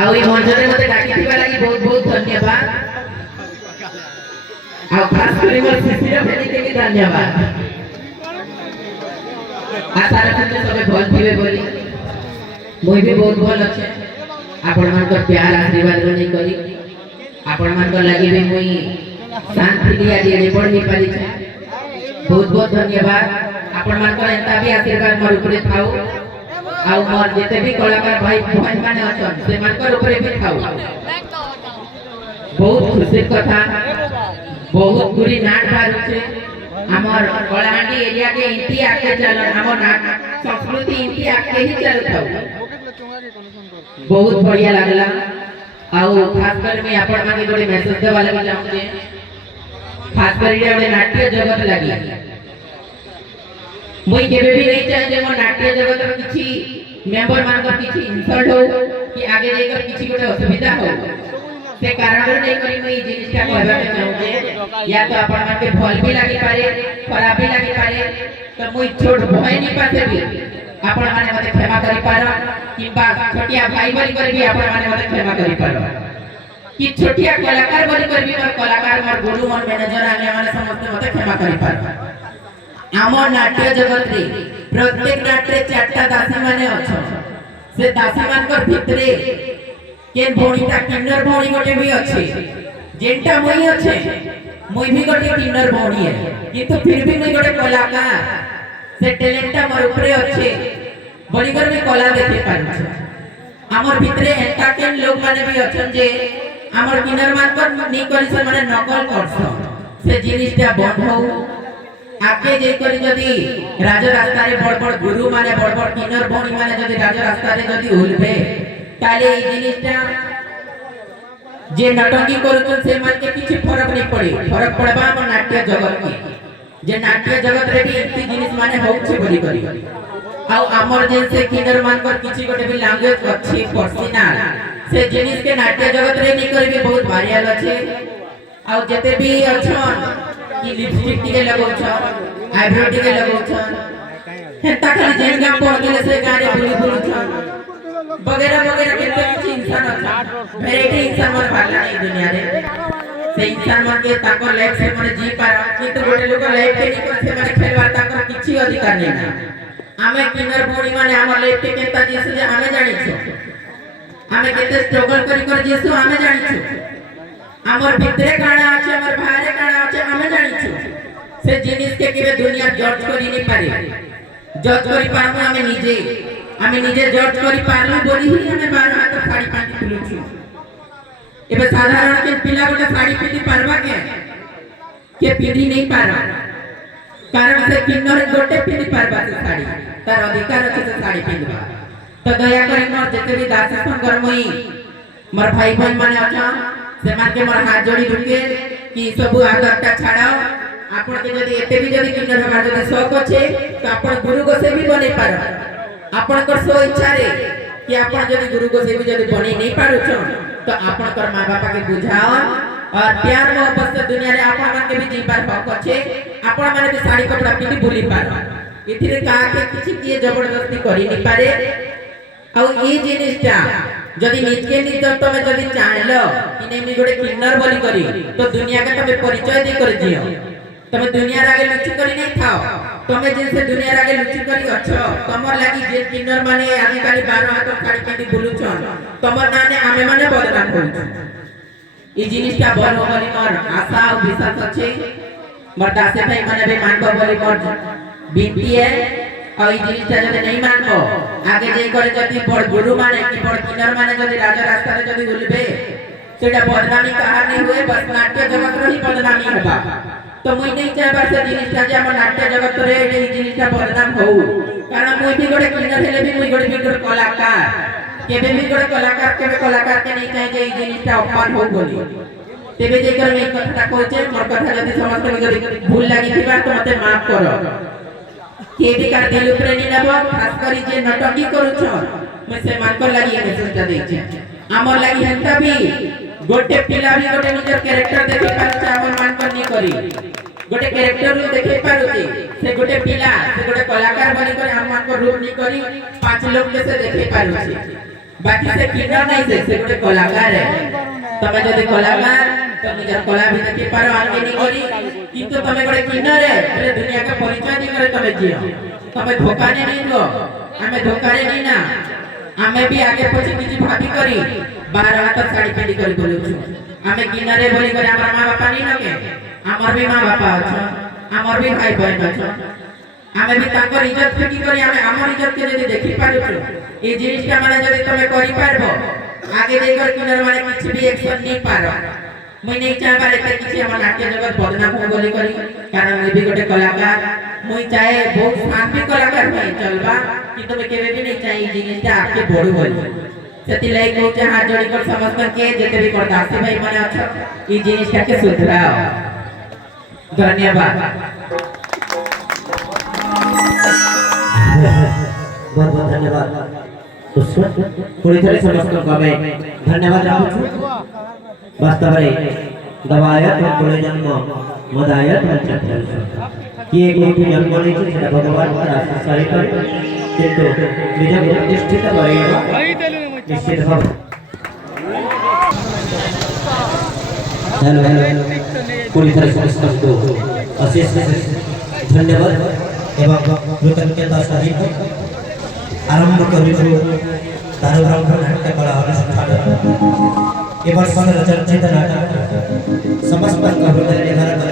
ଆଉ এই মঞ্চରେ মতে ডাকিଥିବା লাগি ବହୁତ ବହୁତ ধন্যবাদ। ଆଉ ଖାସ କରି ମୋର ଶିଶିର ଫେରିକି ଧନ୍ୟବାଦ। आशा रखते सबे भल थिबे बोली मुई भी बहुत भल अच्छे। आपण मान प्यार आशीर्वाद नहीं करी आपण मान लगी भी मुई शांति लिया एडे पढ़ नहीं पारी छे। बहुत बहुत धन्यवाद। आपण मान एंता भी आशीर्वाद मोर ऊपर थाउ आउ मोर जेते भी कलाकार भाई बहन माने अछन से मानकर ऊपर भी थाउ। बहुत खुशी कथा बहुत पूरी नाट बारुचे हमर कलाहांडी एरिया के इंती आके चलन हमर नाट संस्कृति इंती आके ही चलत थाउ। बहुत बढ़िया लागला। आउ खास कर मैं आपण माने गोटे मेसेज देवा लागि चाहू जे खास कर ये नाट्य जगत लगी मुई केबे भी नहीं चाहे जे मो नाट्य जगत रो किछि मेंबर मान को किछि इंसल्ट हो कि आगे जेकर किछि गोटे असुविधा हो से कारण नहीं करी मुई जिनिसटा कहबा के चाहू जे या तो आपण मान के भल भी लागि पारे खराब भी लागि पारे तो मुई छोट भय नहीं पासे भी आपण माने मते क्षमा करी पारो किबा छोटिया भाई बली करी भी आपण माने मते क्षमा करी पारो कि छोटिया कलाकार बली करी भी मोर कलाकार मोर गुरु मोर मैनेजर आले माने समस्त मते क्षमा करी पारो। आमो नाट्य जगत रे प्रत्येक नाट्य चारटा दासी माने अछ से दासी मान कर भितरे केन भौणीटा किन्नर भौणी गोटे भी अछि जेंटा मुई अछि मुई भी गोटे किन्नर भौणी है किंतु फिर भी मुई गोटे कलाकार से टैलेंटटा मोर ऊपरे अछि बड़ी कर भी कला देखे पाछु। हमर भितरे एंता केन लोग माने भी अछन जे हमर किन्नर मान कर नहीं करी से माने नकल करछ से जिनिसटा बंद हो आके जे करी जदी राज रास्ता रे बड़ बड़ गुरु माने बड़ बड़ किन्नर भौणी माने जदी राज रास्ता रे जदी उलबे ताले ए जिनिसटा जे नटंकी करूछन से मान के किछि फरक नहीं पड़े फरक पड़बा हम नाट्य जगत के जे नाट्य जगत रे भी इति जिनिस माने होउछे बली करी आउ हमर जे से किन्नर मान कर किछि गोटे भी लैंग्वेज अछि पर्सनल से जिनिस के नाट्य जगत रे नहीं करबे बहुत भारियाल अछि। आउ जते भी अछन कि लिपस्टिक टिके लगाउछन आईब्रो टिके लगाउछन हेता खाली जेन गाम पहुंचले से गारे बुली बुलुछन वगैरह वगैरह केते किछि इंसान अछन वेराइटी इंसान मन भागला नहीं दुनिया रे से इंसान मन के ताको लाइफ से माने जी पार किंतु गोटे लोक लाइफ के नहीं कर से माने खेलवा ताको किछि अधिकार नहीं ना आमे किन्नर भौणी माने हमर लाइफ के केता दिस जे आमे जानि छु आमे केते स्ट्रगल करी कर जेसु आमे जानि छु हमर भितरे काना अछि हमर बाहरे काना अछि आमे जानि छु से जिनिस के केबे दुनिया जज करी नहीं पारे जज करी पारमु आमे निजे जज करी पारलु बोली ही हमें 12 हाथ साड़ी पाटी खुलु छु एबे साधारण के पिला गोटे साड़ी पिटी पारबा के पिटी नहीं पारा कारण से किन्नर गोटे पिटी पारबा से साड़ी तार अधिकार अछि से साड़ी पिनबा तो दया करी मोर जते भी दासी संगर मई मोर भाई बहन माने अछन से मान के मोर हाथ जोड़ी रुके कि सब आदरटा छाड़ाओ आपण के जदी एते भी जदी किन्नर हमार जदी शौक अछि तो आपण गुरु को से भी बने पारो आपण कर सो इच्छा रे कि आपण जदी गुरु को से भी जदी बनी नहीं पारो छन तो आपण कर मां बाप के बुझाओ और प्यार मोहब्बत से दुनिया रे आपण मान के भी जीवार हक अछि आपण माने भी साड़ी कपड़ा पिटी भूली पारो इथिरे का के किछि किए जबरदस्ती करी नहीं पारे। आ ई जिनिसटा जदी निज के निज तमे जदी चाहलो कि नै मी गोटे किन्नर बोली करी तो दुनिया के तमे परिचय दे कर जियो तमे दुनिया आगे लुचि करी नहीं थाओ तमे जिन से दुनिया आगे लुचि करी अछो तमर लागि जे किन्नर माने आगे खाली 12 हाथ साड़ी पिटी बुलुछन तमर नाने आमे माने बदनाम करू ई जिनिसटा बल हो बोली मोर आशा और विश्वास अछि मोर दासे भाई माने भी मानबो बोली मोर बिनती है। और ई जिनिसटा जदी नहीं मानबो आगे जे करे जदी बड़ गुरु माने कि बड़ किन्नर माने जदी राज रास्ता रे जदी उलबे सेटा बदनामी कहानी हुए बस नाट्य जगत रो ही बदनामी होबा तो मुई नहीं चाहबा से जिनिसटा जे हमर नाट्य जगत रे ई जिनिसटा बदनाम हो कारण मुई भी गोटे किन्नर हेले भी मुई गोटे कलाकार केबे भी गोटे कलाकार केबे कलाकार के नहीं चाहे जे ई जिनिसटा अपमान हो बोली तेबे जे कर मैं कथा कहचे मोर कथा जदी समस्त जदी भूल लागि थिबा तो मते माफ करो के भी कर दिल ऊपर नहीं नबो खास करी जे नटकी करू छ मैं से मान को लागि मेसेजटा दै छै हमर लागि हंता भी गोटे पिला भी गोटे निजर कैरेक्टर देखि पार छ हमर मान को नहीं करी गोटे कैरेक्टर रू देखै पारुची से गोटे पिला से गोटे कलाकार बनी कर हम को रूप नी करी 5 लोग के से देखै पारुची बाकी से किन्नर नहीं से गोटे कलाकार है तमे जदी कलाकार तो निजर कला भी देखै पारो आगे नी करी किंतु तमे गोटे किन्नर है बोले दुनिया का परिचय दी करे तमे जियो तमे धोखा नहीं दो हमें धोखा नहीं ना हमें भी आगे पछी किछि भाभी करी 12 हाथ साड़ी पेंडी करी बोलू हमें किन्नर है बोली करे हमर मां बापा नहीं नके हमर भी मां बापा अच्छा हमर भी भाई बहन अच्छा हमें भी ताकर इज्जत फेकी करी हमें हमर इज्जत के जदी देखि पारो ए जिनिसटा माने जदी तमे करि पारबो आगे देकर किन्नर माने किछि भी एक्शन नहीं पारो मुई नहीं चाहबार एते किछि हमर नाट्य जगत बदनाम हो बोली करी कारण मुई भी गोटे कलाकार मुई चाहे बहुत शांति कलाकार भाई चलबा किंतु मैं केबे भी नहीं चाहे जिनिसटा आके बड़ू बोली सेति लाई को जे हाथ जोड़ी कर समस्त के जेते भी करदासी भाई माने अच्छा ई जिनिसटा के सुधराओ धन्यवाद बहुत बहुत धन्यवाद पूरी तरह समस्त को मैं धन्यवाद राखु वास्तव में दवायत और जन्म मदायत और चक्र कि एक कोटि जन्म नहीं थी सेटा भगवान का आशीष सही कर किंतु निज प्रतिष्ठित करेगा निश्चित भाव हेलो पूरी तरह समस्त को अशेष धन्यवाद एवं कृतज्ञता सहित आरंभ करिछु तार ब्रह्म नाट्य कला अनुष्ठान एवं चर्चित नाटक समस्त हृदय